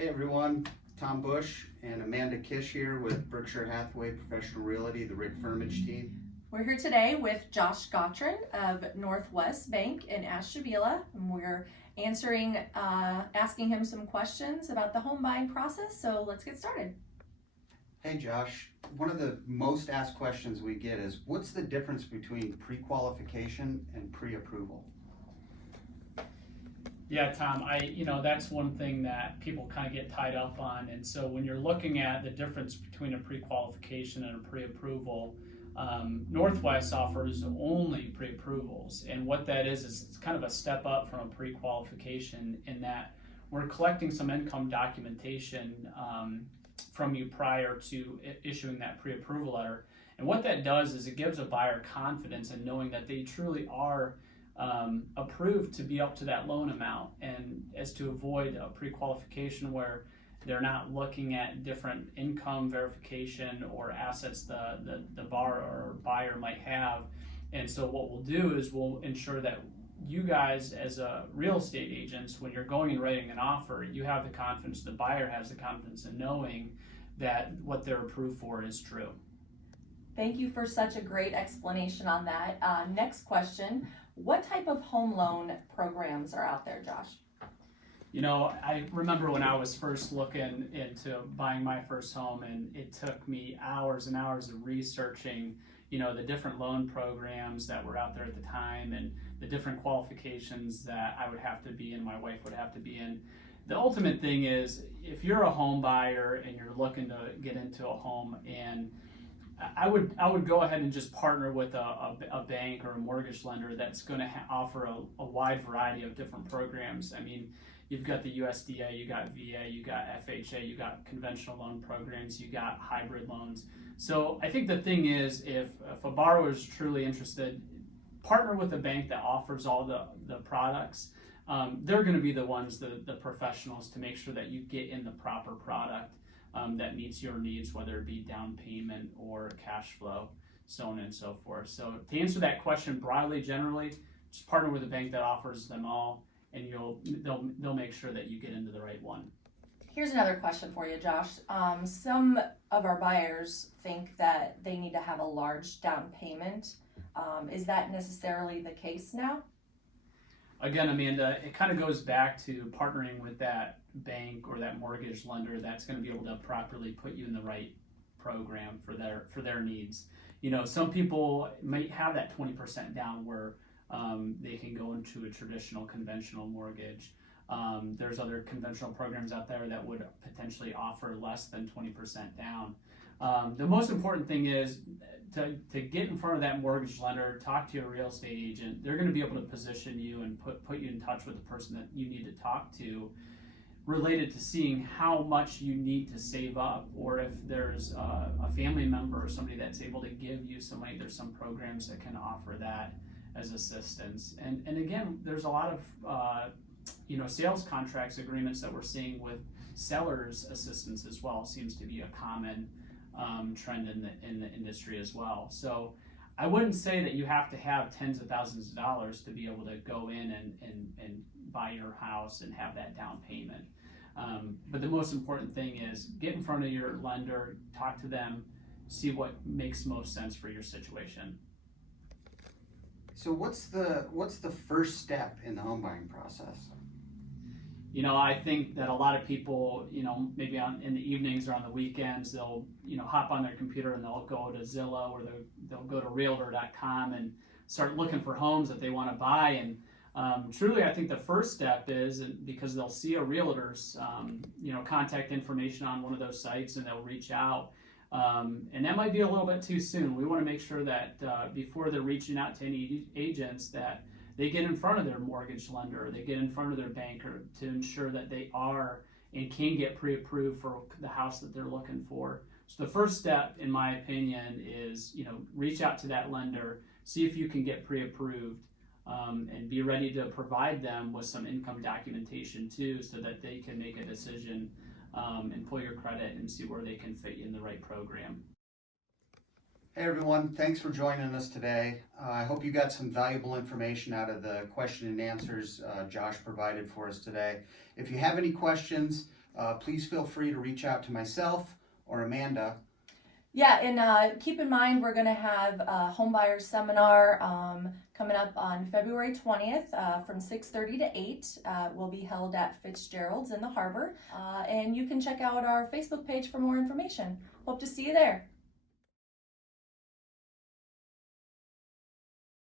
Hey everyone, Tom Bush and Amanda Kish here with Berkshire Hathaway Professional Realty, the Rick Furmage Team. We're here today with Josh Gottron of Northwest Bank in Ashtabula, and we're asking him some questions about the home buying process. So let's get started. Hey Josh, one of the most asked questions we get is, what's the difference between pre-qualification and pre-approval? Yeah, Tom, that's one thing that people kind of get tied up on. And so when you're looking at the difference between a pre-qualification and a pre-approval, Northwest offers only pre-approvals. And what that is it's kind of a step up from a pre-qualification in that we're collecting some income documentation from you prior to issuing that pre-approval letter. And what that does is it gives a buyer confidence in knowing that they truly are approved to be up to that loan amount, and as to avoid a pre-qualification where they're not looking at different income verification or assets the borrower or buyer might have. And so what we'll do is we'll ensure that you guys as a real estate agents, when you're going and writing an offer, you have the confidence, the buyer has the confidence in knowing that what they're approved for is true. Thank you for such a great explanation on that. Next question, what type of home loan programs are out there, Josh? You know, I remember when I was first looking into buying my first home, and it took me hours and hours of researching, the different loan programs that were out there at the time and the different qualifications that I would have to be in, my wife would have to be in. The ultimate thing is, if you're a home buyer and you're looking to get into a home, and I would go ahead and just partner with a bank or a mortgage lender that's going to offer a wide variety of different programs. I mean, you've got the USDA, you got VA, you got FHA, you got conventional loan programs, you got hybrid loans. So I think the thing is, if a borrower is truly interested, partner with a bank that offers all the products. They're going to be the ones, the professionals, to make sure that you get in the proper product that meets your needs, whether it be down payment or cash flow, so on and so forth. So to answer that question broadly, generally, just partner with a bank that offers them all, and they'll make sure that you get into the right one. Here's another question for you, Josh. Some of our buyers think that they need to have a large down payment. Is that necessarily the case now? Again, Amanda, it kind of goes back to partnering with that bank or that mortgage lender that's going to be able to properly put you in the right program for their needs. Some people might have that 20% down where they can go into a traditional conventional mortgage. There's other conventional programs out there that would potentially offer less than 20% down. The most important thing is to get in front of that mortgage lender, talk to your real estate agent. They're going to be able to position you and put you in touch with the person that you need to talk to, related to seeing how much you need to save up, or if there's a family member or somebody that's able to give you some money. There's some programs that can offer that as assistance. And again, there's a lot of sales contracts agreements that we're seeing with sellers assistance as well. Seems to be a common trend in the industry as well. So I wouldn't say that you have to have tens of thousands of dollars to be able to go in and buy your house and have that down payment. But the most important thing is get in front of your lender, talk to them, see what makes most sense for your situation. So what's the first step in the home buying process? I think that a lot of people, maybe in the evenings or on the weekends, they'll, hop on their computer and they'll go to Zillow, or they'll go to Realtor.com and start looking for homes that they want to buy. And truly, I think the first step is, because they'll see a realtor's, contact information on one of those sites, and they'll reach out. And that might be a little bit too soon. We want to make sure that before they're reaching out to any agents, that they get in front of their mortgage lender, they get in front of their banker to ensure that they are and can get pre-approved for the house that they're looking for. So the first step, in my opinion, is reach out to that lender, see if you can get pre-approved, and be ready to provide them with some income documentation too, so that they can make a decision and pull your credit and see where they can fit you in the right program. Hey everyone, thanks for joining us today. I hope you got some valuable information out of the question and answers Josh provided for us today. If you have any questions, please feel free to reach out to myself or Amanda. Yeah, and keep in mind we're going to have a homebuyers seminar coming up on February 20th from 6:30 to 8. Will be held at Fitzgerald's in the Harbor. And you can check out our Facebook page for more information. Hope to see you there.